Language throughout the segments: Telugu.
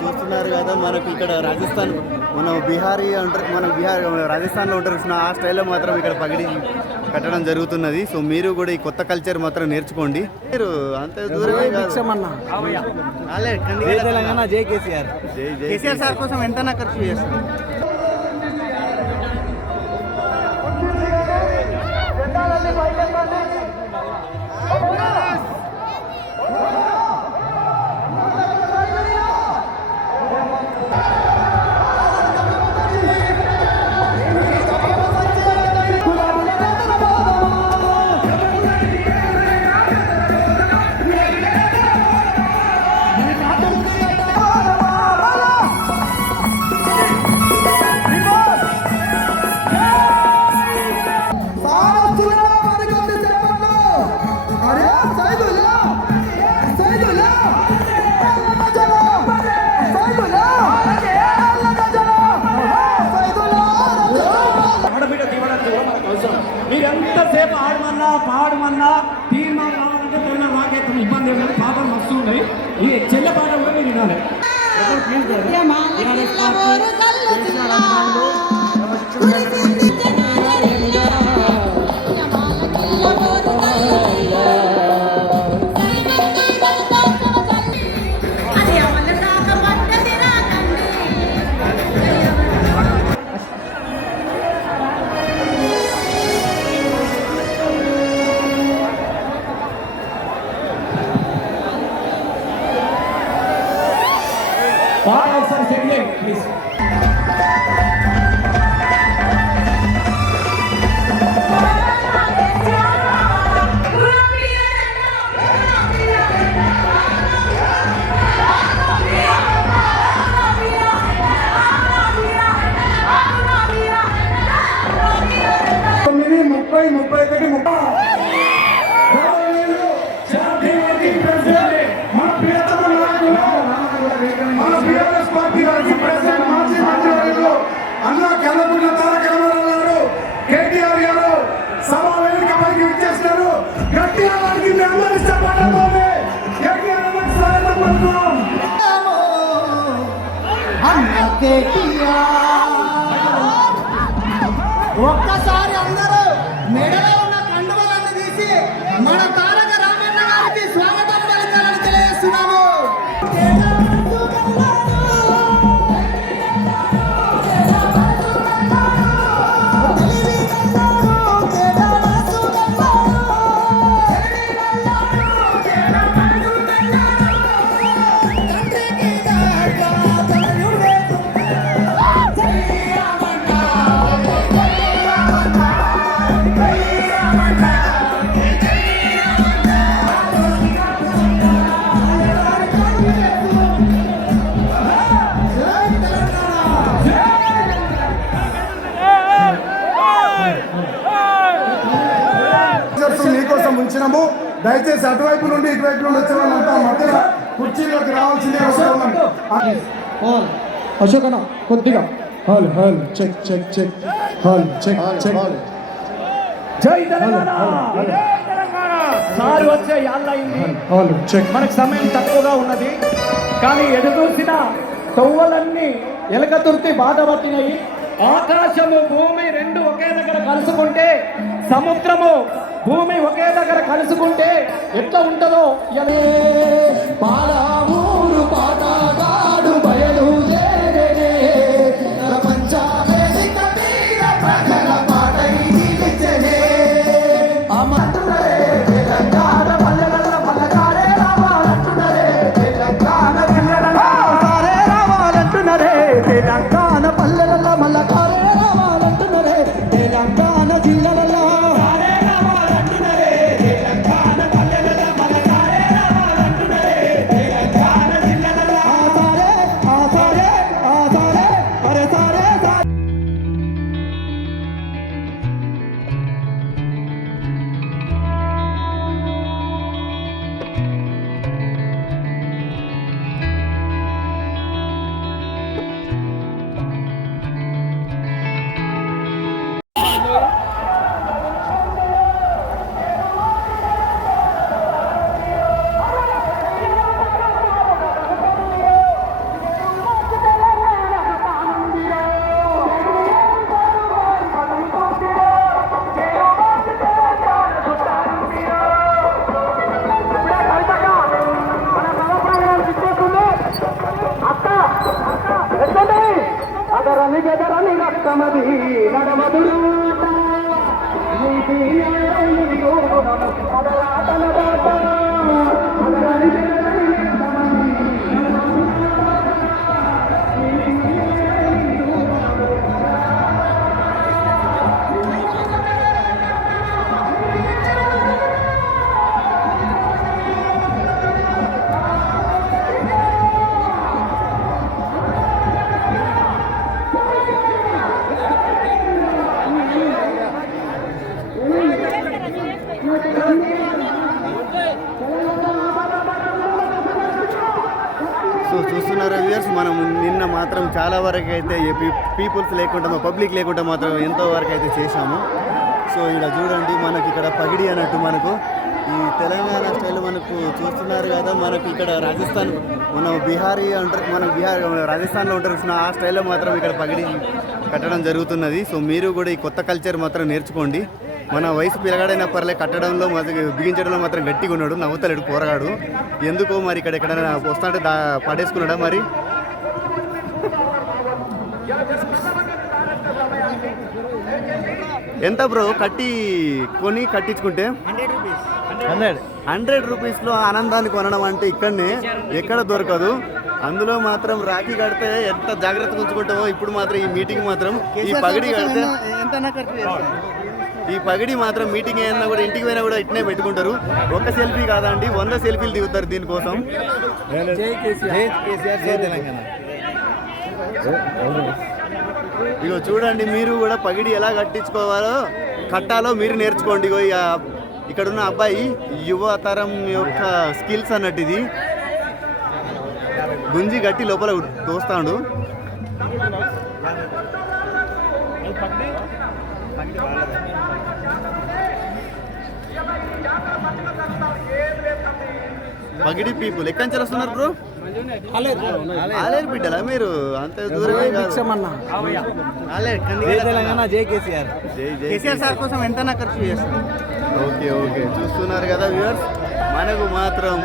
చూస్తున్నారు కదా, మనకు ఇక్కడ రాజస్థాన్ మనం బిహారీ అంటారు, మనం రాజస్థాన్లో ఉంటారు ఆ స్టైల్లో మాత్రం ఇక్కడ పగిడి కట్టడం జరుగుతున్నది. సో మీరు కూడా ఈ కొత్త కల్చర్ మాత్రం నేర్చుకోండి. మీరు అంత దూరమే తెలంగాణ జై కేసీఆర్. కేసీఆర్ సార్ కోసం ఎంత ఖర్చు చేస్తారు? మీరెంతసేపు పాడమన్నా తీర్మానం రావాలంటే తెలంగాణ వాకేస్తాం, ఇబ్బంది ఏం లేదు. పాటలు మస్తు ఉన్నాయి. ఈ చెల్లె పాట కూడా మీరు వినాలి. ఒకసారి సెట్ చేయండి ప్లీజ్. ఒక్కసారి అందరూ మెడలో ఉన్న కండువలను తీసి మన తారక రామన్న గారికి స్వాగతం పలకాలని తెలియజేస్తున్నాము. మీకోసం ఉంచినాము. దయచేసి అటువైపు నుండి ఇటువైపు నుండి వచ్చే వాళ్ళంతా మధ్యలో కుర్చీలోకి రావాల్సిందే. అశోకన కొద్దిగా hall hall check check check hall check check. జై తెలంగాణ. సార్ వచ్చే యాళ్ళయింది. Hall check. మనకు సమయం తక్కువగా ఉన్నది, కానీ ఎదుగుసిన తవ్వలన్నీ ఎలకతుర్తి బాధ పట్టినాయి. ఆకాశము భూమి రెండు ఒకే దగ్గర కలుసుకుంటే, సముద్రము భూమి ఒకే దగ్గర కలుసుకుంటే ఎట్లా ఉంటుందో పాలమూరు పాటగాడు బయలు తెలంగాణ పల్లెల మల్లకారే రావాలంటున్నరే, తెలంగాణ జిల్లల నడవదురు నీతి అదలాటల బాట అదలని సో చూస్తున్నారు వ్యూయర్స్, మనం నిన్న మాత్రం చాలా వరకు అయితే పీపుల్స్ లేకుండా పబ్లిక్ లేకుండా మాత్రం ఎంతో వరకు అయితే చేశాము. సో ఇక్కడ చూడండి, మనకి ఇక్కడ పగిడి అన్నట్టు మనకు ఈ తెలంగాణ స్టైల్ మనకు చూస్తున్నారు కదా. మనకు ఇక్కడ రాజస్థాన్ మనం బిహారీ అంటారు, మనం రాజస్థాన్లో ఉంటారు చూసిన ఆ స్టైల్లో మాత్రం ఇక్కడ పగిడి కట్టడం జరుగుతున్నది. సో మీరు కూడా ఈ కొత్త కల్చర్ మాత్రం నేర్చుకోండి. మన వయసు పిల్లగాడైనా పర్లే, కట్టడంలో బిగించడంలో మాత్రం గట్టిగా ఉన్నాడు, నవ్వుతలేడు పోరగాడు. ఎందుకో మరి ఇక్కడ ఎక్కడైనా వస్తుంటే పడేసుకున్నాడా మరి. ఎంత బ్రో కొని కట్టించుకుంటే? 100 రూపీస్లో ఆనందాన్ని కొనడం అంటే ఇక్కడనే ఎక్కడ దొరకదు. అందులో మాత్రం రాఖీ కడితే ఎంత జాగ్రత్తగా ఉంచుకుంటామో ఇప్పుడు మాత్రం ఈ మీటింగ్ మాత్రం ఈ పగిడి కడితే ఈ పగిడి మాత్రం మీటింగ్ అయినా కూడా ఇంటికి పోయినా కూడా ఇట్నే పెట్టుకుంటారు. ఒక సెల్ఫీ కాదండి, 100 సెల్ఫీలు దిగుతారు దీనికోసం. ఇగో చూడండి, మీరు కూడా పగిడి ఎలా కట్టాలో మీరు నేర్చుకోండి. ఇగో ఇక్కడున్న అబ్బాయి యువతరం యొక్క స్కిల్స్ అన్నట్టు ఇది. గుంజి గట్టి లోపల తోస్తాడు. పగిడి పీపుల్ ఎక్కడి నుంచి వస్తున్నారు బ్రో? ఆలేరు బిడ్డలా మీరు? అంత దూరమే కాదు. తెలంగాణ జై కేసీఆర్. కేసీఆర్ సార్ కోసం ఎంత ఖర్చు చేస్తారు. ఓకే ఓకే, చూస్తున్నారు కదా వ్యూవర్స్, మనకు మాత్రం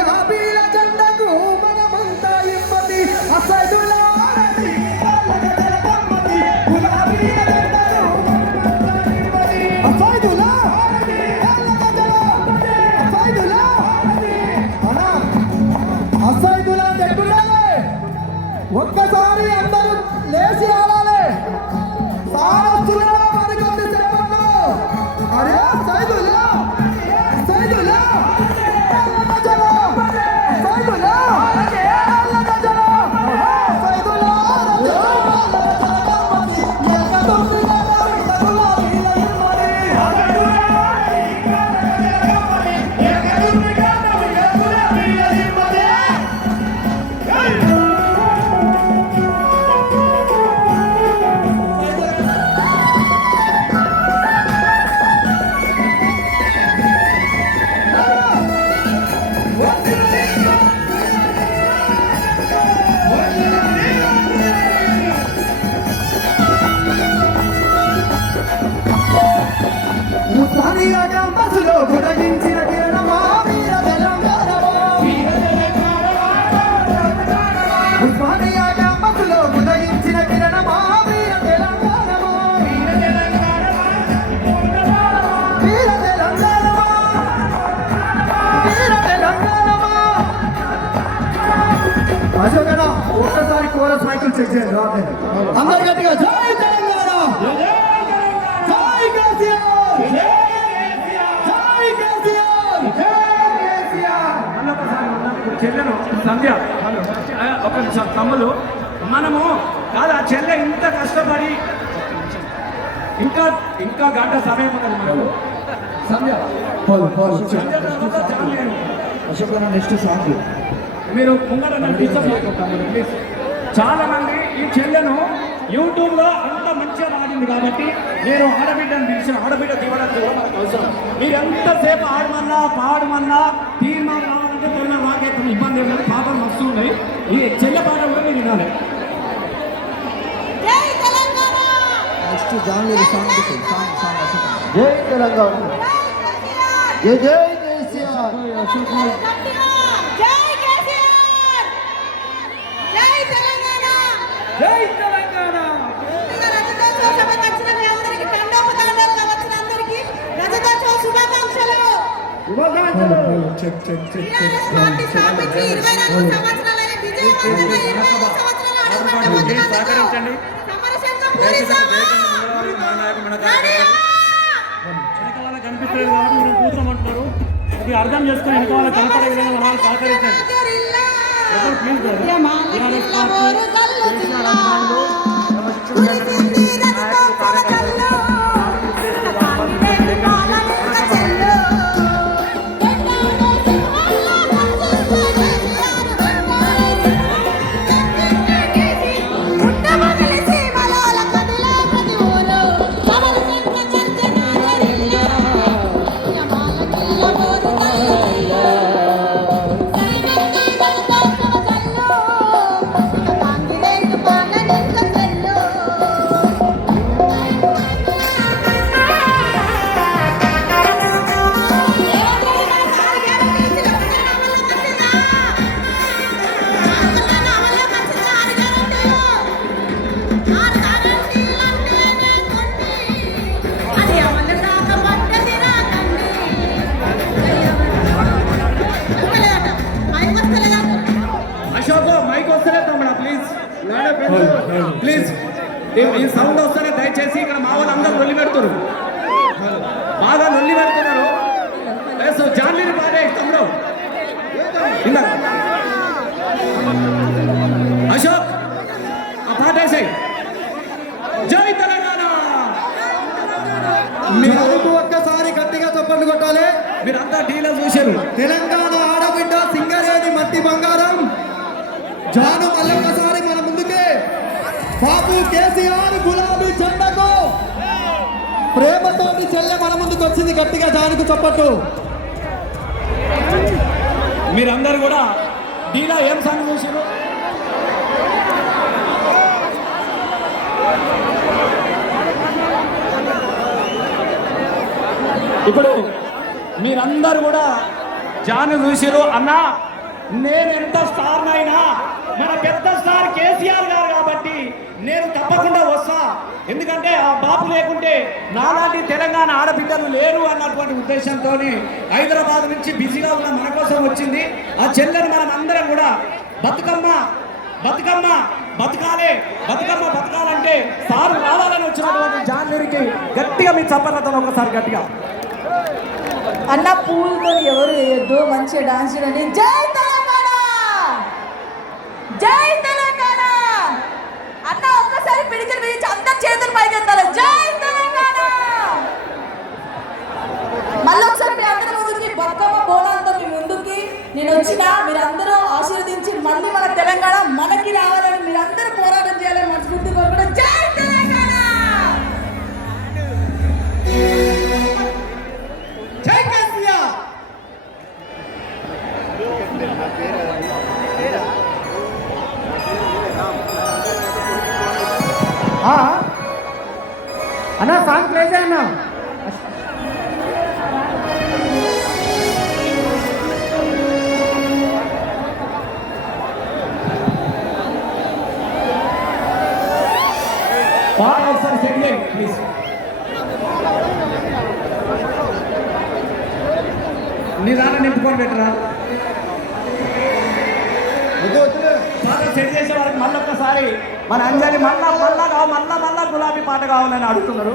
గులాబీల జెండకు మనమంతా ఇమ్మతి అసదులా ఒక్కసారి అందరూ లేచి ఆడాలి. సారథులా మరికొద్ది సేపట్లో అరే సైదులా సైదులా సైదులా సైదులా బస్సులో గురగించిన కిరణమా వీర తెలంగాణమా ఉస్మానియా క్యాంపస్లో గురగించిన కిరణమా వీర తెలంగాణమా వీర తెలంగాణమా వీర తెలంగాణమా. అశోకనా ఒక్కసారి కోరస్ మైకులు చెక్ చేయండి రాత్రి అందరు గట్టిగా జై తెలంగాణ జై కేసీఆర్ చెల్లెను సంధ్య ఒక నిమిషం తమ్ములు మనము కాదు ఆ చెల్లె ఇంత కష్టపడి ఇంకా ఇంకా గంట సమయం ఉన్నది మనకు సంధ్య నెక్స్ట్ సాంగ్ మీరు ముంగట నన్ను డిస్టర్బ్ చేయకుండా ప్లీజ్. చాలా మంది ఈ చెల్లెను యూట్యూబ్లో అంత మంచిగా ఆడింది కాబట్టి నేను ఆడబిడ్డను పిలిచిన ఆడబిడ్డ దిగడానికి కూడా మనకు అవసరం. మీరు ఎంతసేపు ఆడమన్నా పాడమన్నా తీర్మానం రావాలంటే తెలంగాణ రాకేతం ఇబ్బంది ఏం లేదు. పాపం మస్తు ఉన్నాయి. ఈ చెల్లె పాట కూడా మీరు వినాలి. నెక్స్ట్ జాన్లీ సాంగ్ జై తెలంగాణ జై జై కేసీఆర్ జై తెలంగాణ. సహకరించండి. వెనక వాళ్ళకి కనిపిస్తలేదు కాబట్టి మీరు కూర్చోమంటున్నారు. అది అర్థం చేసుకుని వెనక వాళ్ళకి కనపడే విధంగా వాళ్ళు సహకరించండి. ప్లీజ్ ప్లీజ్ ఈ సౌండ్ వస్తేనే దయచేసి ఇక్కడ మా వాళ్ళు అందరూ నొల్లి పెడుతున్నారు, బాగా నొల్లి పెడుతున్నారు. సో జాన్లీని బాగా తమ్ముడు ఇందా అశోక్ ఆ పాట వేసాయి. జై తెలంగాణ. మీరు ఒక్కసారి గట్టిగా చప్పట్లు కొట్టాలి. మీరంతా టీలో చూశారు. తెలంగాణ ఆడబిడ్డ సింగరేణి మట్టి బంగారం జాను మళ్ళొక్కసారి మన ముందుకే బాబు కేసీఆర్ గులాబీ జెండకు ప్రేమతోటి చెల్లె మన ముందుకు వచ్చింది. గట్టిగా జానుకు చప్పట్లు. మీరందరూ కూడా డీలా ఏం సాంగ్ చూశారు? ఇప్పుడు మీరందరూ కూడా జాను చూసారు అన్న. నేను ఎంత స్టార్ అయినా మన పెద్ద స్టార్ కేసీఆర్ గారు కాబట్టి నేను తప్పకుండా వస్తా. ఎందుకంటే ఆ బాపు లేకుంటే నాలాంటి తెలంగాణ ఆడబిడ్డలు లేరు అన్నటువంటి ఉద్దేశంతో హైదరాబాద్ నుంచి బిజీగా ఉన్న మన కోసం వచ్చింది. ఆ చెల్లెని మనం అందరం కూడా బతుకమ్మ బతుకమ్మ బతకాలే, బతుకమ్మ బతకాలంటే సారు రావాలని వచ్చినటువంటి జాన్వరికి గట్టిగా మీ చప్పట్లతో ఒకసారి గట్టిగా అన్న పూలతో ఎవరు వేయొద్దు, మంచిగా డాన్స్ చేయండి. జై తెలంగాణ, జై తెలంగాణ అన్న. ఒక్కసారి పిడికిలు వేయించి అందరు చేతులు పైకెత్తాలి. జై తెలంగాణ. మళ్ళీ ఒకసారి మీ అందరి ముందుకి బతుకమ్మ బోనాలతో మీ ముందుకి నేను వచ్చిన మీరందరూ ఆశీర్వదించి మళ్ళీ మన తెలంగాణ మనకి రావాలని మీరందరూ పోరాటం చేయాలని మనస్ఫూర్తి కోరుకుంటాం. జై తెలంగాణ, జై కేసీఆర్. అన్న సాంగ్ ప్లే చేయన్న. ఒకసారి సెట్ చేయండి ప్లీజ్. నిదాన నింపుకొని పెట్టరా. పాట సెట్ చేసే వారికి మళ్ళీ ఒక్కసారి మన అంజలి మళ్ళా గులాబీ పాట కావాలని అడుగుతున్నారు.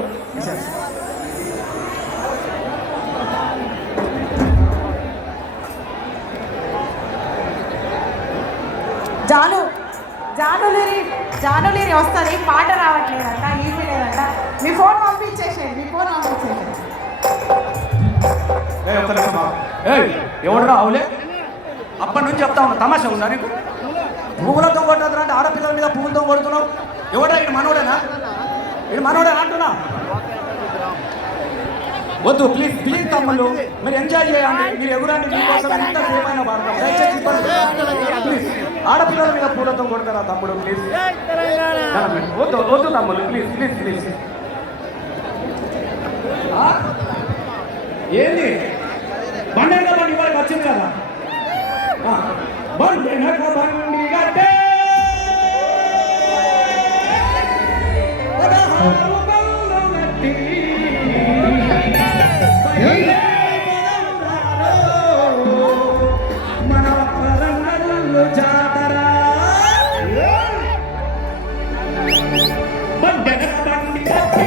జానులీరి వస్తుంది, పాట రావట్లేదంట, ఈజీ లేదంట. మీ ఫోన్ పంపించేసేయండి, ఎవడు రావులే అప్పటి నుంచి చెప్తా ఉన్నా. తమాషా ఉందా నీకు? పువ్వులతో కొట్టదు అంటే ఆడపిల్లల మీద పువ్వులతో కొడుతున్నావు. ఎవడా ఇది మనోడేనా? ఇది మనోడేనా అంటున్నా? వద్దు ప్లీజ్ ప్లీజ్ తమ్ముళ్ళు, మీరు ఎంజాయ్ చేయండి, మీరు ఎగురండి, మీకోసం ఎంత సేపైనా పాడతాం. దయచేసి ప్లీజ్ ఆడపిల్లల మీద పూలతో కొడతారా తమ్ముడు? ప్లీజ్ వద్దు వద్దు తమ్ముళ్ళు, ప్లీజ్ ప్లీజ్ ప్లీజ్. ఏంది బండి వరకు వచ్చింది కదా, బండి గట్టే మన వరంగల్ జాతర బండి గట్టి జై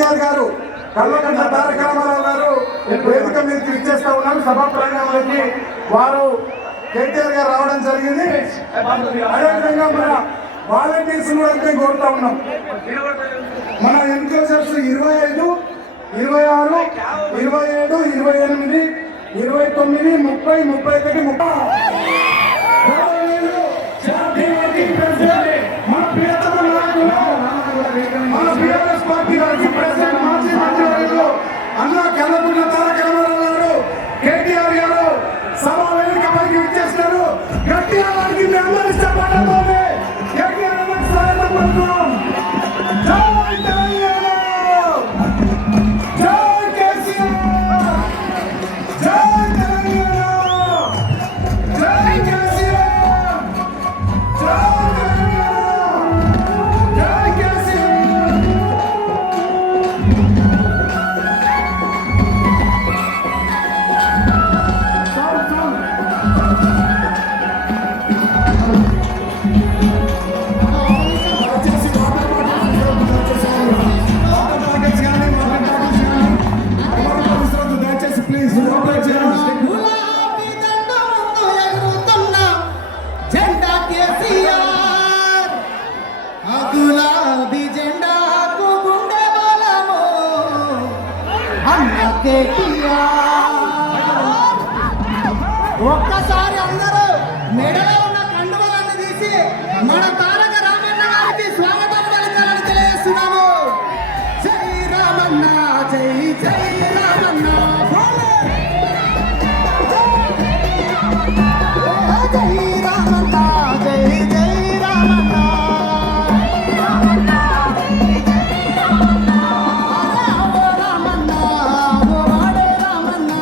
కేటీఆర్ గారు కల్వకుంట్ల తారక రామారావు గారు వేదిక మీదకి ఇచ్చేస్తా ఉన్నారు సభా ప్రాంగణంలోకి. వారు కేటీఆర్ గారు రావడం జరిగింది. అదేవిధంగా మన వాలంటీర్స్ కూడా కోరుతా ఉన్నాం. మన ఎన్క్లోజర్స్ 25, 26, 27, 28, 29, 30, 31, 30. మన ప్రియతమ నాయకులు మన బీఆర్ఎస్ పార్టీ వర్కింగ్ ప్రెసిడెంట్ మాజీ మంత్రివర్యులు అన్న కల్వకుంట్ల తారక రామారావు గారు కేటీఆర్ గారు సభా వేదికపైకి విచ్చేస్తారు. గట్టిగా వారికి మీ అందరి ఇష్టపడబోతే కేటీఆర్ గారికి స్వాగతం పలుకుతున్నాం. జై తెలంగాణ, జై కేసీఆర్, జై తెలంగాణ, జై కేసీఆర్, జై తెలంగాణ, జై కేసీఆర్. దయచేసి ప్లీజ్ గులాబీ జెండా ముందు ఎగురుతున్న జెండా కేసీఆర్. ఆ గులాబీ జెండాకు గుండె బలము అన్న కేటీఆర్. ఒక్కసారి అందరూ మెడలో ఉన్న కండువలను తీసి మన తారక రామన్న గారికి స్వాగతం పలకాలని తెలియజేస్తున్నాము. జై రామన్న, జై జై రామన్న. జై రామన్న, జై జై రామన్న. అరే ఓ రామన్న, ఓ వాడే రామన్న.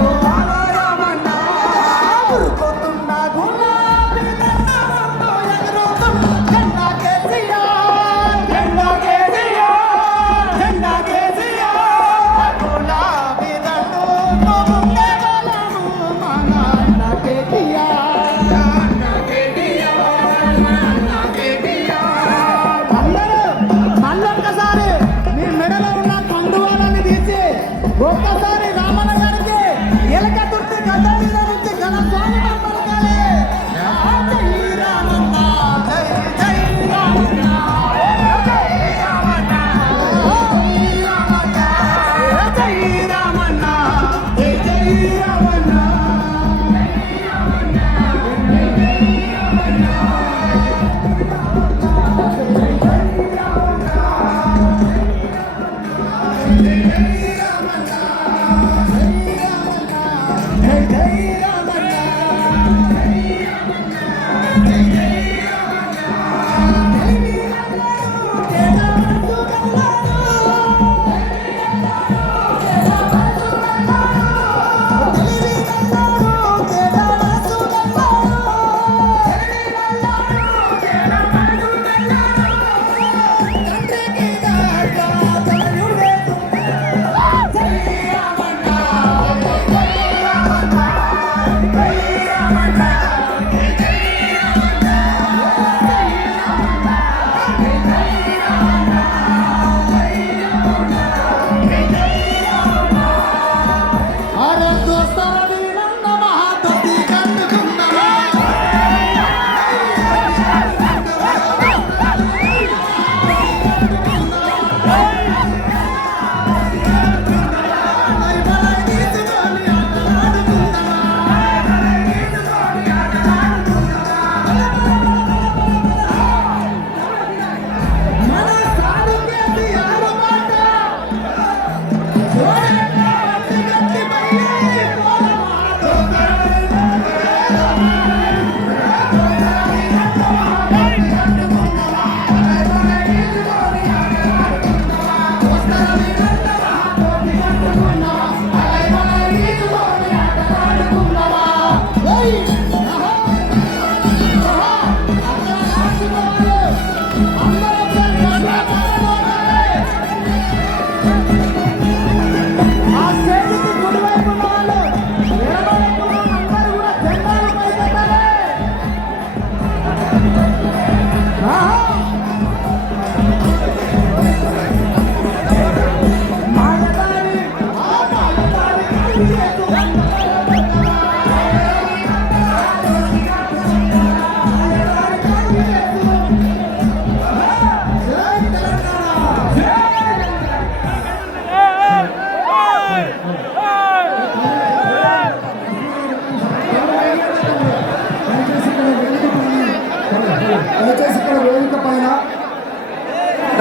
ఓ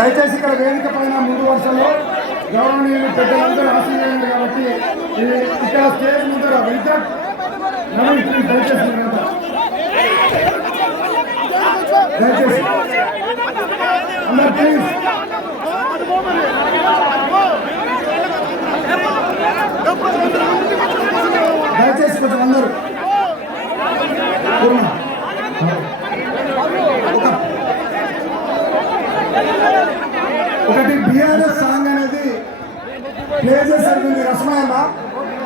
దయచేసి ఇక్కడ వేదిక పైన ముందు వరుసలో గౌరవనీయులు పెద్దలందరూ ఆశీర్వాదాలు కాబట్టి ఇక్కడ స్టేజ్ ముందర వెంకట్ నవీన్ ప్లీజ్ దయచేసి దయచేసి అందరూ ప్లీజ్ దయచేసి కొంచెం అందరూ ఒకటి బిఆర్ఎస్ సాంగ్ అనేది ప్లే చేసేది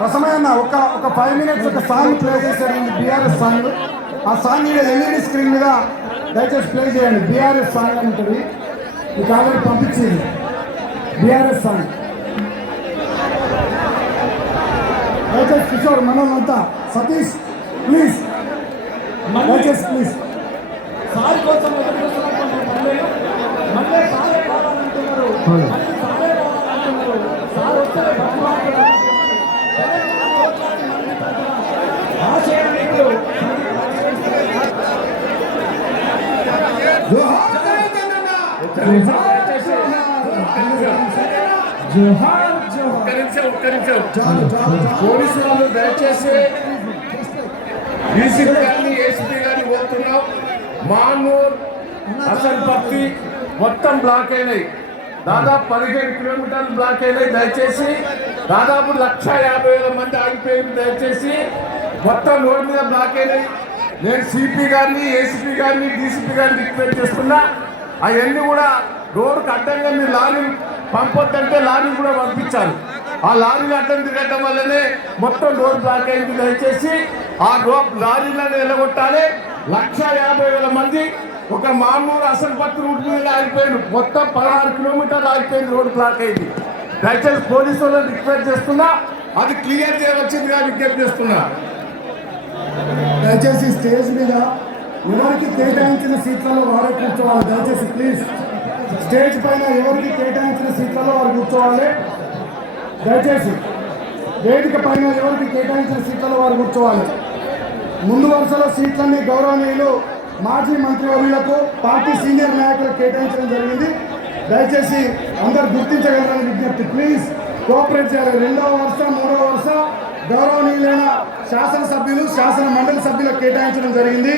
రసమయన్న ఒక 5 minutes ఒక సాంగ్ ప్లే చేసేది బిఆర్ఎస్ సాంగ్. ఆ సాంగ్ మీద ఎల్ఈడి స్క్రీన్ మీద దయచేసి ప్లే చేయండి. బిఆర్ఎస్ సాంగ్ అని ఉంటుంది, మీకు ఆల్రెడీ పంపించింది బిఆర్ఎస్ సాంగ్. దయచేసి కిషోర్ మనల్నంతా సతీష్ ప్లీజ్ దయచేసి ప్లీజ్. సార్ కోసం ఎదురు చూస్తున్నటువంటి పల్లెలు మళ్ళీ సారే కావాలంటున్నారు, మళ్ళీ సారే కావాలంటున్నారు. సార్ వస్తే ఆశయాలు ఒక్క నిమిషం పోలీసు వాళ్ళు దయచేసి డీసీపీ గారిని ఏసీపీ గారిని పోతున్నాం. మానూర్ అసన్పర్తి మొత్తం బ్లాక్ అయినాయి. దాదాపు 15 కిలోమీటర్లు బ్లాక్ అయినాయి. దయచేసి దాదాపు 150,000 మంది ఆగిపోయింది. దయచేసి మొత్తం రోడ్డు మీద బ్లాక్ అయినాయి. నేను సిపి గారిని ఏసీపీ గారిని డీసీపీ గారిని రిక్వెస్ట్ చేస్తున్నా, అవన్నీ కూడా రోడ్డుకు అడ్డంగా మీరు లారీ పంపొద్దంటే లారీ కూడా పంపించాలి. ఆ లారీలు అడ్డం తిరగడం వల్లనే మొత్తం రోడ్ బ్లాక్ అయింది. దయచేసి ఆ లారీలను నిలగొట్టాలి. 150,000 మంది ఒక మామూలు అసన్పర్తి రూట్ మీద ఆగిపోయారు. మొత్తం 16 కిలోమీటర్లు ఆగిపోయింది, రోడ్ బ్లాక్ అయింది. దయచేసి పోలీసు వాళ్ళని రిక్వెస్ట్ చేస్తున్నా, అది క్లియర్ చేయవచ్చిందిగా విజ్ఞప్తి చేస్తున్నా. దయచేసి స్టేజ్ మీద ఎవరికి కేటాయించిన సీట్లలో వారే కూర్చోవాలి. దయచేసి ప్లీజ్ స్టేజ్ పైన ఎవరికి కేటాయించిన సీట్లలో వారు కూర్చోవాలి. దయచేసి వేదిక పైన ఎవరికి కేటాయించిన సీట్లలో వారు కూర్చోవాలి. ముందు వరుసలో సీట్లన్నీ గౌరవనీయులు మాజీ మంత్రివర్యులకు పార్టీ సీనియర్ నాయకులకు కేటాయించడం జరిగింది. దయచేసి అందరు గుర్తించగలరని విజ్ఞప్తి. ప్లీజ్ కోఆపరేట్ చేయాలి. 2వ వరుస 3వ వరుస గౌరవనీయులైన శాసనసభ్యులు శాసన మండలి సభ్యులకు కేటాయించడం జరిగింది.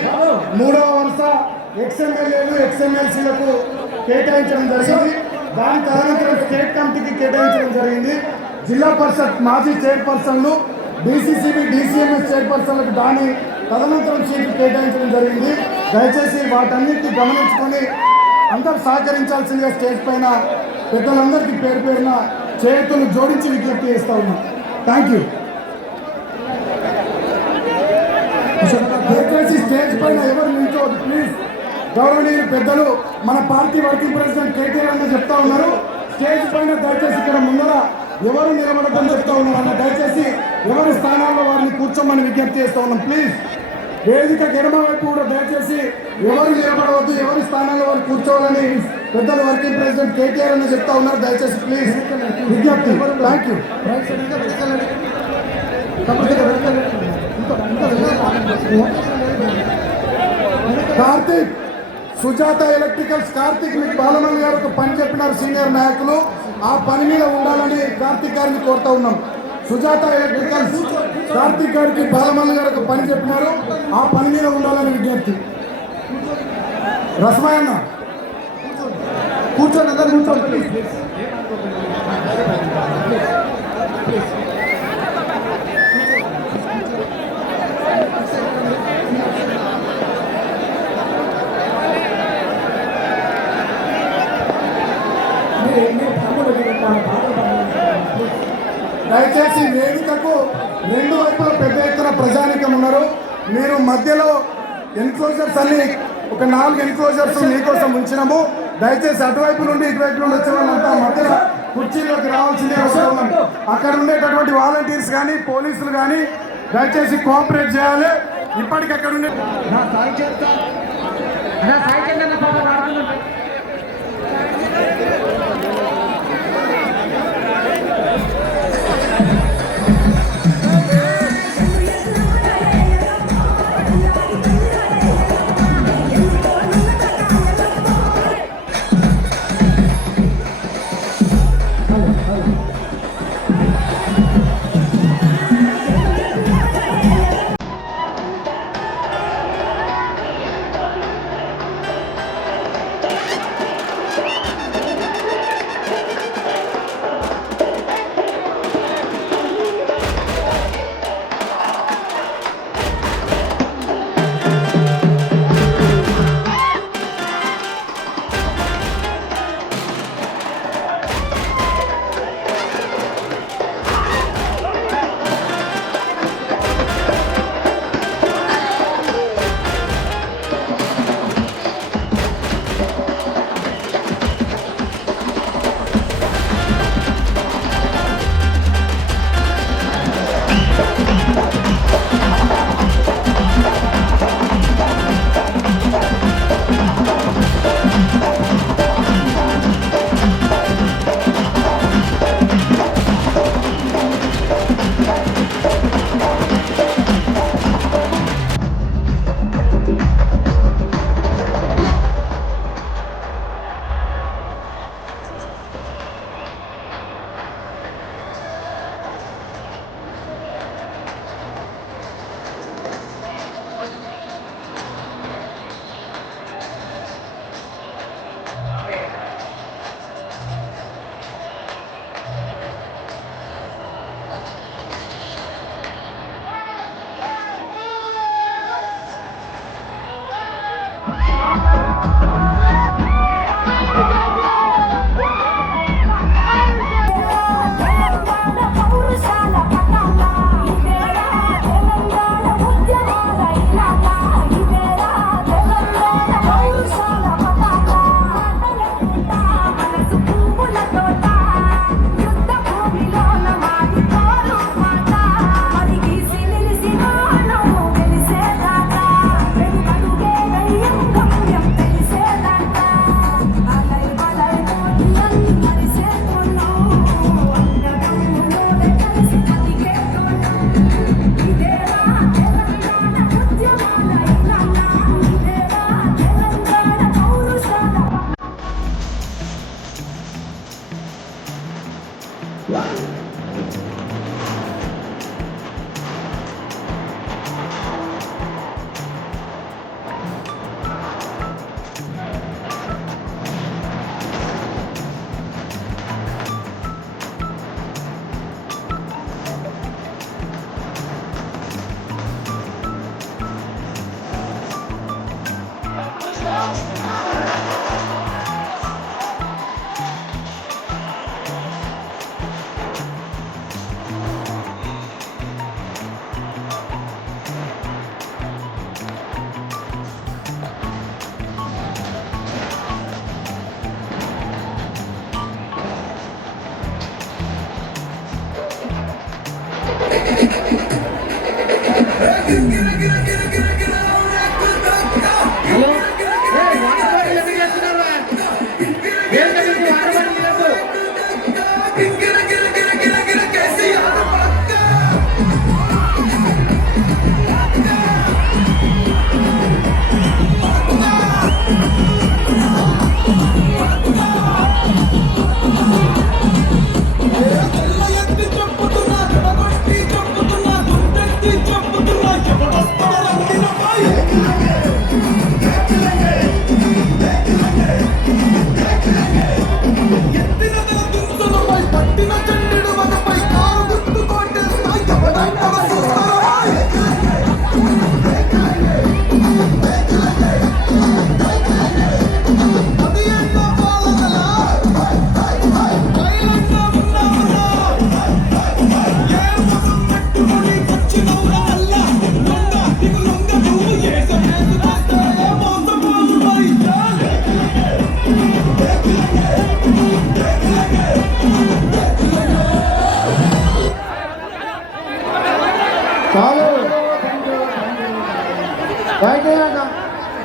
3వ వరుస ఎక్స్ఎమ్మెల్యేలు ఎక్స్ఎమ్మెల్సీలకు కేటాయించడం జరిగింది. దాని తదనంతరం స్టేట్ కమిటీకి కేటాయించడం జరిగింది. జిల్లా పరిషత్ మాజీ చైర్పర్సన్లు డీసీసీబీ డీసీఎంఎస్ చైర్పర్సన్లకు దాని తదనంతరం సీట్లు కేటాయించడం జరిగింది. దయచేసి వాటన్నిటిని గమనించుకొని అందరూ సహకరించాల్సిందిగా స్టేజ్ పైన పెద్దలందరికీ పేరు పేరున చేతులు జోడించి విజ్ఞప్తి చేస్తా ఉన్నాం. Thank you. దయచేసి స్టేజ్ పైన ఎవరు నిల్చోవద్దు ప్లీజ్. గౌరవనీయులు పెద్దలు మన పార్టీ వర్కింగ్ ప్రెసిడెంట్ కేటీఆర్ అన్న చెప్తా ఉన్నారు, స్టేజ్ పైన దయచేసి ఇక్కడ ముందర ఎవరు నిలబడదని చెప్తా ఉన్నారు అన్న. దయచేసి ఎవరి స్థానాల్లో వారిని కూర్చోమని విజ్ఞప్తి చేస్తా ఉన్నాం ప్లీజ్. వేదిక ఎడమ వైపు కూడా దయచేసి ఎవరు నిలబడవద్దు, ఎవరి స్థానాల్లో వారు కూర్చోవాలని పెద్దలు వర్కింగ్ ప్రెసిడెంట్ కేటీఆర్ అని చెప్తా ఉన్నారు. దయచేసి ప్లీజ్ విజ్ఞప్తి. Thank you. Karthik Sujatha electricals Karthik మీకు బాలమల్లి గారు ఒక పని చెప్పినారు సీనియర్ నాయకులు, ఆ పని మీద ఉండాలని కార్తీక్ గారిని కోరుతా ఉన్నాం. సుజాత ఎలక్ట్రికల్స్ కార్తీక్ గారికి బాలమల్లి గారు ఒక పని చెప్పినారు, ఆ పని మీద ఉండాలని విజ్ఞప్తి. రసమయన్న కూర్చోండి, అందరు కూర్చోండి. దయచేసి వేదికకు 2 వైపుల పెద్ద ఎత్తున ప్రజానికం ఉన్నారు. మీరు మధ్యలో ఎన్క్లోజర్స్ అన్ని ఒక 4 ఎన్క్లోజర్స్ మీకోసం ఉంచినాము. దయచేసి అటువైపు నుండి ఇటువైపు నుండి వచ్చే వాళ్ళంతా మధ్యలో కుర్చీలోకి రావాల్సిందే అవసరం. అక్కడ ఉండేటటువంటి వాలంటీర్స్ కానీ పోలీసులు కానీ దయచేసి కోఆపరేట్ చేయాలి. ఇప్పటికి అక్కడ ఉండే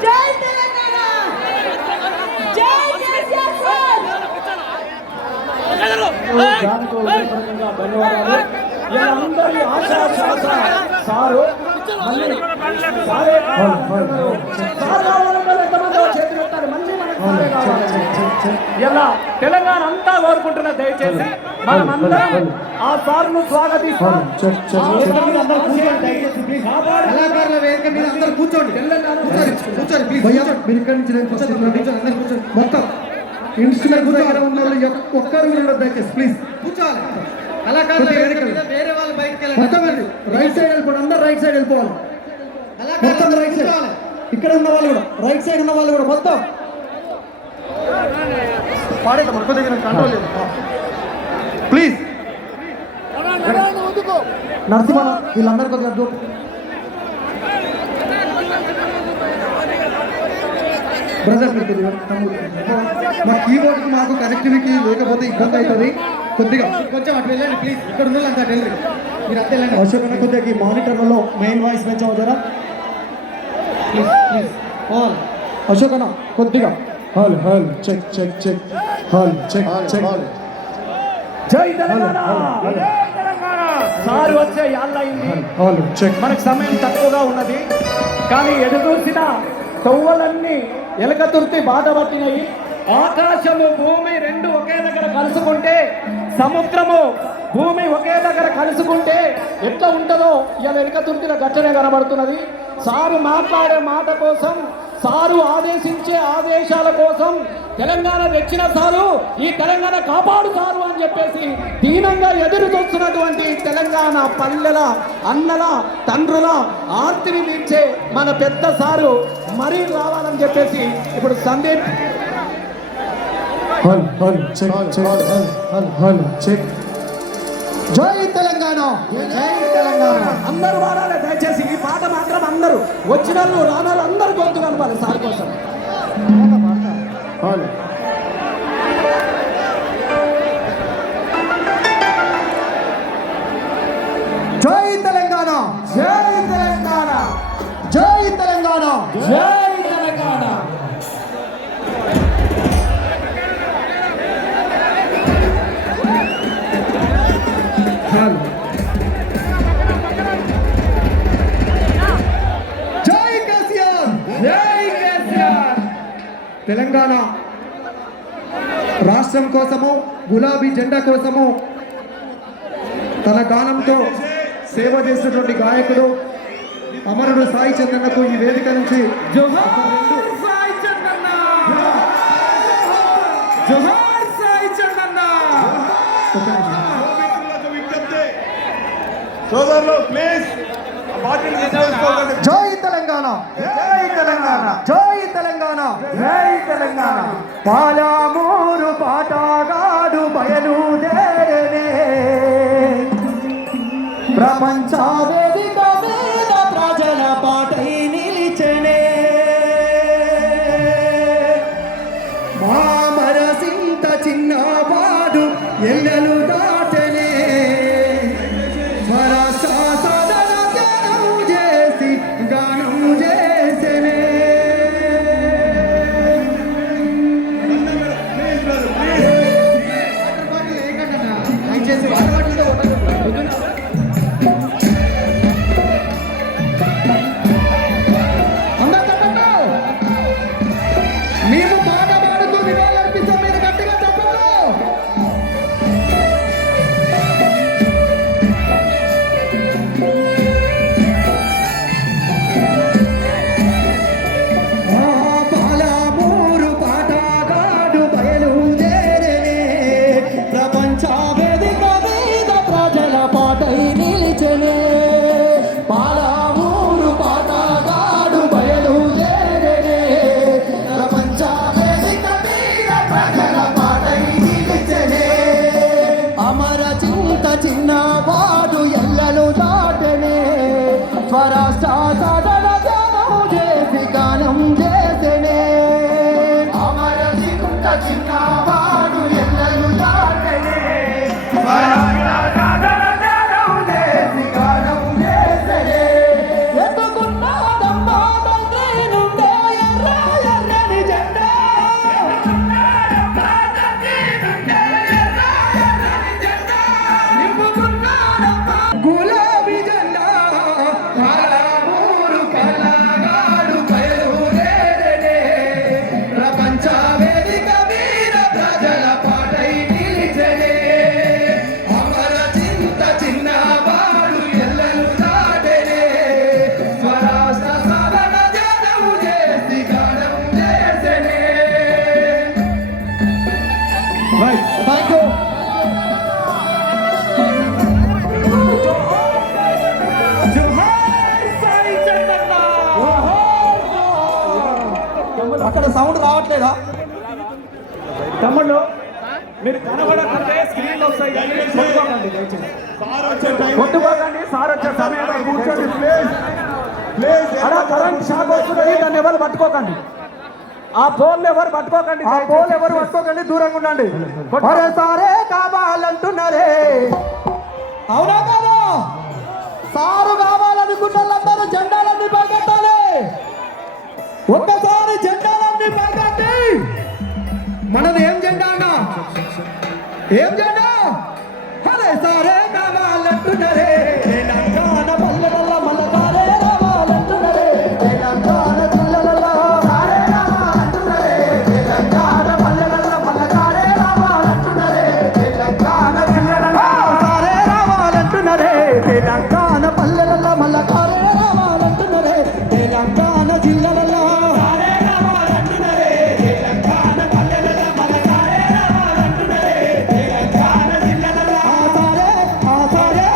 జై తెలంగాణ జై కేసీఆర్ సార్ దానితో హృదయపూర్వకంగా ధన్యవాదాలు. వీళ్ళందరి ఆశా శ్వాస సారు మళ్ళీ సారే సార్ కావాలంటే ఎంతమందో చేతులు పెట్టాలి. మళ్ళీ మనకు సారే కావాలి. ఇలా తెలంగాణ అంతా కోరుకుంటున్న దయచేసి మనమందరం ఆ సార్ను స్వాగతిస్తాం. కళాకారుల వేదిక మీద అందరూ కూర్చోండి. కూర్చోండి ప్లీజ్. మీరు ఇక్కడి నుంచి నేను కూర్చోండి. మొత్తం ఇన్స్ట్రుమెంట్ దగ్గర ఉన్న వాళ్ళు ఒక్కరు కూడా దయచేసి ప్లీజ్ కూర్చోవాలి. కళాకారుల వేదిక మీద వేరే వాళ్ళు బయటకు మొత్తం వెళ్ళండి. రైట్ సైడ్ వెళ్ళిపోండి. అందరూ రైట్ సైడ్ వెళ్ళిపోవాలి. మొత్తం రైట్ సైడ్. ఇక్కడ ఉన్న వాళ్ళు కూడా రైట్ సైడ్ ఉన్న వాళ్ళు కూడా మొత్తం పాడేద్దాం. మనకు దగ్గర కంట్రోల్ లేదు ప్లీజ్. నరసింహ వీళ్ళందరూ కొద్దిగా బ్రదర్ మా కీబోర్డ్కి మాకు కనెక్టివిటీ లేకపోతే ఇబ్బంది అవుతుంది. కొద్దిగా కొంచెం అటు వెళ్ళండి ప్లీజ్. ఇక్కడ ఉన్న వాళ్ళంతా అటు వెళ్ళండి. మీరు అంతా వెళ్ళండి. అవసరమైన కొద్దిగా ఈ మానిటర్లలో మెయిన్ వాయిస్ పెంచవుతారా ప్లీజ్. అశోక్ అన్న కొద్దిగా hall hall check check check hall check check. జై తెలంగాణ సార్ వచ్చే యాళ్ళయింది. Hall check. మనకు సమయం తక్కువగా ఉన్నది కానీ ఎదురూసిన తవ్వలన్నీ ఎలకతుర్తి బాధ పట్టినాయి. ఆకాశము భూమి రెండు ఒకే దగ్గర కలుసుకుంటే, సముద్రము భూమి ఒకే దగ్గర కలుసుకుంటే ఎట్లా ఉంటుందో ఇలా ఎలకతుర్తిలో గట్టనే కనబడుతున్నది. సారు మాట్లాడే మాట కోసం, సారు ఆదేశించే ఆదేశాల కోసం తెలంగాణ తెచ్చిన సారు ఈ తెలంగాణ కాపాడు సారు అని చెప్పేసి దీనంగా ఎదురు చూస్తున్నటువంటి తెలంగాణ పల్లెల అన్నల తండ్రుల ఆర్తిని తీర్చే మన పెద్ద సారు మరీ రావాలని చెప్పేసి ఇప్పుడు Sandeep hall hall check check hall hall check. జై తెలంగాణ. జై తెలంగాణ. అందరూ వాడాలి దయచేసి. ఈ పాట మాత్రం అందరూ వచ్చిన వాళ్ళు రానాలు అందరూ గొంతు కనపాలి సార్ కోసం. హాల్ జై తెలంగాణ. జై తెలంగాణ. జై తెలంగాణ. జై తెలంగాణ. జై కేసీఆర్. జై కేసీఆర్. తెలంగాణ రాష్ట్రం కోసము, గులాబీ జెండా కోసము తన గానంతో సేవ చేసినటువంటి గాయకుడు అమరుడు సాయి చందన్నకు ఈ వేదిక నుంచి జోహార్ సాయి చందన్న జోహార్ సాయి చందన్న సోదరులు ప్లీజ్ జై తెలంగాణ జై తెలంగాణ జై తెలంగాణ జై తెలంగాణ పాలమూరు పాటగాడు బయలుదేరనే ప్రపంచ వేదిక మీద ప్రజల పాటై నిలిచనే మామరసింత చిన్నవాడు ఎల్లలు దాటనే స్వరసాధన గానం చేసి గానం చేసనే మేము పాట పాడుతూ వినాలనిపిస్తాం మీరు గట్టిగా చెప్పండి పాలమూరు పాటగాడు బయలుదేరనే ప్రపంచ వేదిక మీద ప్రజల పాటై నిలిచనే పాలమూరు పాటగాడు బయలుదేరనే ప్రపంచ వేదిక మీద ప్రజల పాటై నిలిచనే అమర చింత చిన్నవాడు ఎల్లలు దాటనే స్వరాష్ట్ర సాధన గానం చేసి గానం చేసనే అమర చింత చిన్నవాడు ఎల్లలు దాటనే స్వరాష్ట్ర సాధన గానం చేసి గానం చేసనే ఎత్తుకున్నాదమ్మా తండ్రి నుండే ఎర్ర ఎర్రని జెండా గులాబీ జెండా పాలమూరు కళగాడు బయలుదేరనే ప్రపంచ వేదిక మీద ప్రజల పాటై నిలిచనే అమర చింత చిన్నవాడు ఎల్లలు దాటనే స్వరాష్ట్ర సాధన జనం చేసి గానం చేసనే థ్యాంక్ యూ జోహార్ సాయి చందన్న అక్కడ సౌండ్ రావట్లేదా తమ్ముళ్ళు మీరు కనబడకుంటే స్క్రీన్ వస్తాయి కానీ కొట్టుకోకండి దయచేసి. కొట్టుకోకండి సార్ వచ్చే సమయంలో కూర్చొని అలా కరెంట్ షాక్ వస్తున్నది దాన్ని ఎవరు పట్టుకోకండి ఆ పోల్ ఎవరు పట్టుకోకండి ఆ పోల్ ఎవరు పట్టుకోకండి దూరంగా ఉండండి ఒరే సారే కావాలంటున్నారే అవునా కాదా సారు కావాలనుకున్న వాళ్ళందరూ జెండాలన్నీ పైకెత్తాలి ఒక్కసారి జెండాలన్నీ పైకెత్తి మనది ఏం జెండా అన్నా ఏం జెండా అరే సారే కావాలంటున్నారే తెలంగాణ పల్లెల మల్లగారే రావాలంటున్నారే తెలంగాణ జిల్లల సారే రావాలంటున్నారే తెలంగాణ పల్లెల మల్లగారే రావాలంటున్నారే తెలంగాణ జిల్లల సారే రావాలంటున్నారే తెలంగాణ పల్లెల మల్లగారే రావాలంటున్నారే తెలంగాణ జిల్లల సారే రావాలంటున్నారే తెలంగాణ పల్లెల మల్లగారే రావాలంటున్నారే తెలంగాణ జిల్లల సారే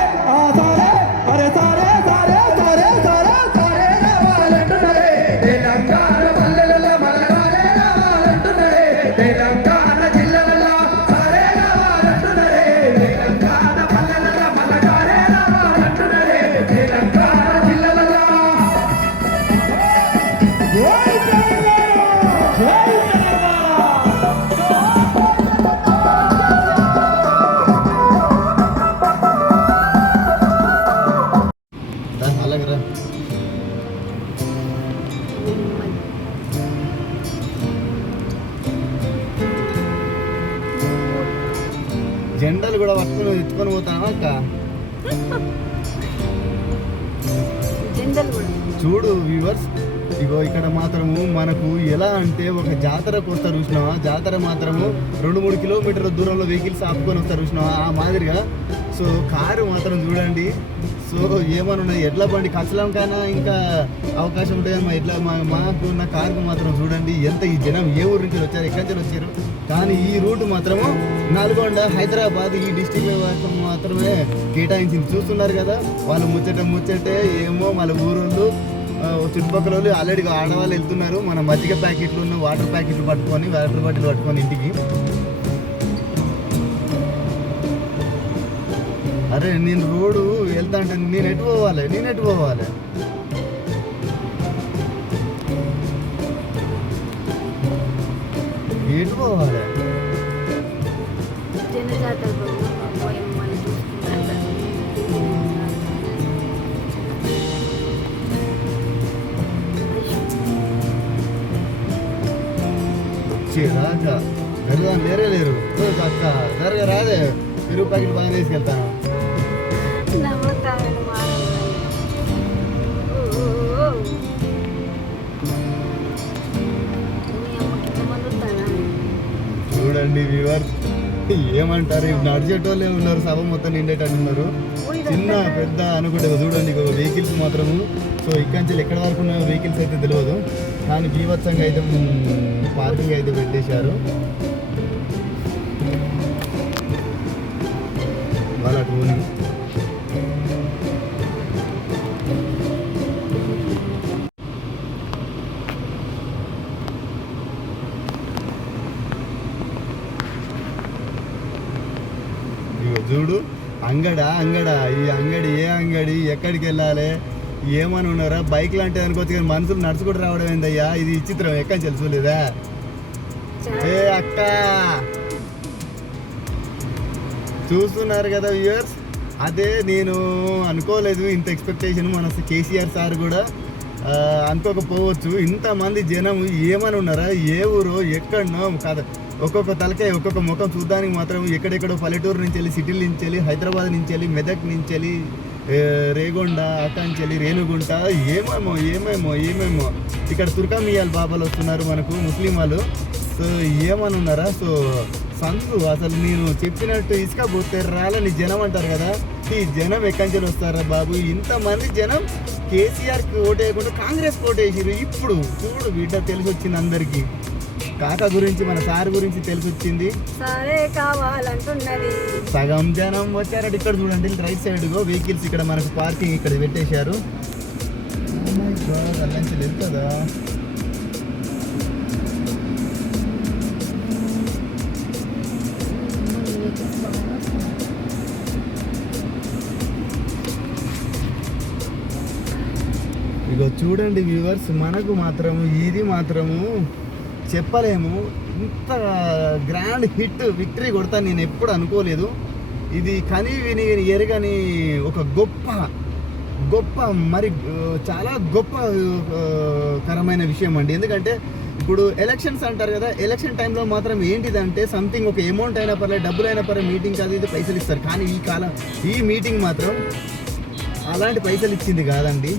అరే సారే సారే సారే సారే సారే రావాలంటున్నారే తెలంగాణ పల్లెల మల్లగారే రావాలంటున్నారే తెలంగాణ జిల్లల సారే రావాలంటున్నారే తెలంగాణ పల్లెల మల్లగారే రావాలంటున్నారే తెలంగాణ జిల్లల జై తెలంగాణ జై అలాగే రా జెండాలు కూడా పట్టుకొని ఎత్తుకొని పోతానా అక్క చూడు వ్యూవర్స్ ఇగో ఇక్కడ మాత్రము మనకు ఎలా అంటే ఒక జాతరకు వస్తారు చూసినావా, జాతర మాత్రము 2-3 కిలోమీటర్ల దూరంలో వెహికల్స్ ఆపుకొని వస్తారు చూసినావా, ఆ మాదిరిగా. సో కారు మాత్రం చూడండి. సో ఏమనున్నాయి ఎడ్ల బండి కచ్చలంకైనా ఇంకా అవకాశం ఉంటుంది మాకు ఉన్న కారుకు మాత్రం చూడండి ఎంత ఈ జనం ఏ ఊరు నుంచి వచ్చారు, ఎక్కడి నుంచి వచ్చారు. కానీ ఈ రూట్ మాత్రము నల్గొండ, హైదరాబాద్ ఈ డిస్టిక్ మాత్రమే కేటాయించింది. చూస్తున్నారు కదా, వాళ్ళు ముచ్చటే ఏమో వాళ్ళ ఊరోళ్ళు చుట్టుపక్కల వాళ్ళు ఆల్రెడీ ఆడవాళ్ళు వెళ్తున్నారు. మన మజ్జిగ ప్యాకెట్లు ఉన్న వాటర్ బాటిల్ పట్టుకొని ఇంటికి. అరే నేను రోడ్డు వెళ్తా అంటే నేను ఎటు పోవాలి రాక వెళ్దాం, లేరు అక్క జరగ రాదే, పెరుగు ప్యాకెట్ బాగా తీసుకెళ్తాను. చూడండి వ్యూవర్స్ ఏమంటారు, నడిచేటోళ్ళే ఉన్నారు, సభ మొత్తం నిండేటట్టు ఉన్నారు. చిన్న పెద్ద అనుకుంటే చూడండి వెహికల్స్ మాత్రము. సో ఇక్కడి నుంచి ఎక్కడి వరకు ఉన్న వెహికల్స్ అయితే తెలియదు, కానీ బీభత్సంగా అయితే పార్కింగ్ అయితే పెట్టేశారు. వాళ్ళ టూని చూడు, అంగడా ఈ అంగడి ఏ అంగడి, ఎక్కడికి వెళ్ళాలి, ఏమని ఉన్నారా, బైక్ లాంటిది అనుకోవచ్చు కానీ మనుషులు నడుచుకుంటూ రావడం ఏందయ్యా, ఇది విచిత్రం. ఎక్కడి నుంచి తెలుసుకోలేదా ఏ అక్క, చూస్తున్నారు కదా వ్యూయర్స్. అదే నేను అనుకోలేదు ఇంత ఎక్స్పెక్టేషన్. మన కేసీఆర్ సార్ కూడా అనుకోకపోవచ్చు. ఇంతమంది జనం ఏమని ఉన్నారా, ఏ ఊరు ఎక్కడనో కాదు, ఒక్కొక్క తలకాయ ఒక్కొక్క ముఖం చూడడానికి మాత్రం ఎక్కడెక్కడో పల్లెటూరు నుంచి వెళ్ళి, సిటీల నుంచి వెళ్ళి, హైదరాబాద్ నుంచి వెళ్ళి, మెదక్ నుంచి వెళ్ళి, రేగొండ అక్కంచెలి, రేణుగుంట, ఏమేమో ఇక్కడ తుర్కమియాల్ బాబాలు వస్తున్నారు మనకు, ముస్లిం వాళ్ళు. సో ఏమని ఉన్నారా, సో సంతు అసలు నేను చెప్పినట్టు ఇసుక పోతే రాలని జనం అంటారు కదా, ఈ జనం ఎక్కడి వస్తారా బాబు, ఇంతమంది జనం కేసీఆర్కి ఓటేయకుండా కాంగ్రెస్ ఓటేసారు. ఇప్పుడు చూడు బిడ్డ తెలిసి వచ్చింది అందరికీ, కాక గురించి మన సార్ గురించి తెలిసి వచ్చింది. సరే కావాలంటున్నది సగం జనం వచ్చారంటే ఇక్కడ చూడండి రైట్ సైడ్ వెహికల్స్ ఇక్కడ మనకు పార్కింగ్ ఇక్కడ పెట్టేశారు. అల్లంచి లేదు కదా, ఇగో చూడండి వ్యూవర్స్, మనకు మాత్రము ఇది మాత్రము చెప్పలేము, ఇంత గ్రాండ్ హిట్ విక్టరీ కొడతా నేను ఎప్పుడు అనుకోలేదు. ఇది కని విని ఎరగని ఒక గొప్ప మరి చాలా గొప్ప కరమైన విషయం అండి. ఎందుకంటే ఇప్పుడు ఎలక్షన్స్ అంటారు కదా, ఎలక్షన్ టైంలో మాత్రం ఏంటిదంటే సంథింగ్ ఒక అమౌంట్ అయినా పర్లేదు, డబ్బులు అయినా పర్లేదు, మీటింగ్ అది ఇది పైసలు ఇస్తారు. కానీ ఈ మీటింగ్ మాత్రం అలాంటి పైసలు ఇచ్చింది కాదండి.